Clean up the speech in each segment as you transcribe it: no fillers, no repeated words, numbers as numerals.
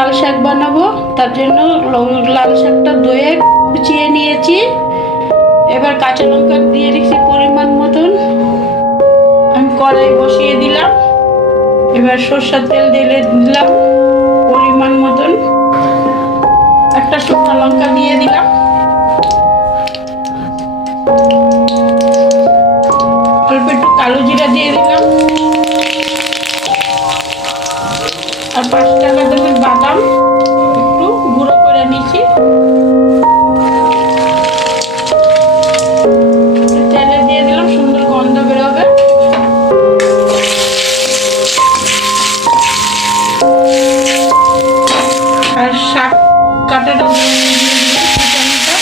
লাল শাক বানাবো, তার জন্য লাল শাকটা ধুয়ে কুচিয়ে নিয়েছি। এবার কাঁচা লঙ্কা দিয়ে রেখেছি পরিমাণ মতন। আমি কড়াই বসিয়ে দিলাম। এবার সরষের তেল ঢেলে দিলাম পরিমাণ মতন। একটা শুকনো লঙ্কা দিয়ে দিলাম। অল্প একটু কালো জিরা দিয়ে দিলাম। আর 5 টাকা দামের বাদাম একটু গুঁড়ো করে নিয়েছি। তেলে দিয়ে দিলাম, সুন্দর গন্ধ বেরোবে। আর শাক কাটাটা দিয়ে দিলাম কুচানোটা।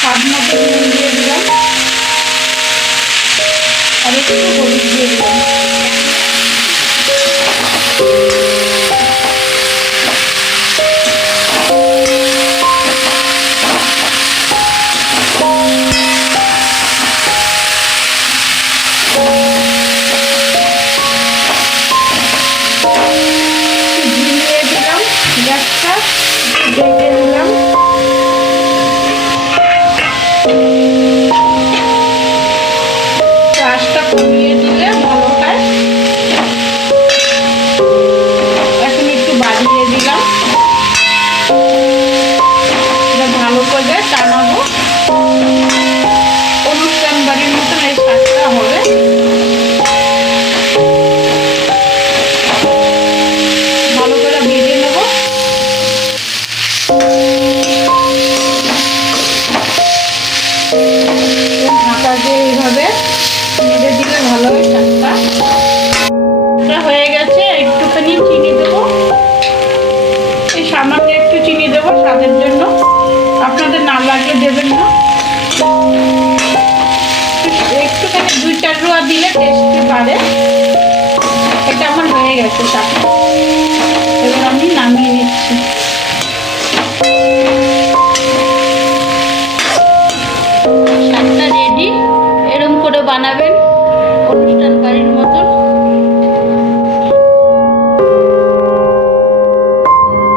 স্বাদ মতো নুন দিয়ে দিলাম আর একটু হলুদ দিয়ে দিলাম। ঝিমিয়ে দিলাম গ্যাসটা, ঢেকে দিলাম। গ্যাসটা কমিয়ে দিলে ভালো হয়। এখন একটু বাড়িয়ে দিলাম। এটা ভালো করে টানাবো। অনুষ্ঠান বাড়ির মতন এই শাকটা হবে। ভালো করে ভেজে নেব। ঢাকা দিয়ে এইভাবে নেড়ে দিলে ভালো হয় শাকটা। এটা হয়ে গেছে। একটুখানি চিনি দেবো, এই সামান্য একটু চিনি দেবো স্বাদের জন্য। আপনাদের না লাগলে দেবেন না। একটুখানি 2-4 রোয়া দিলে টেস্টি বাড়ে। এটা আমার হয়ে গেছে শাকটা।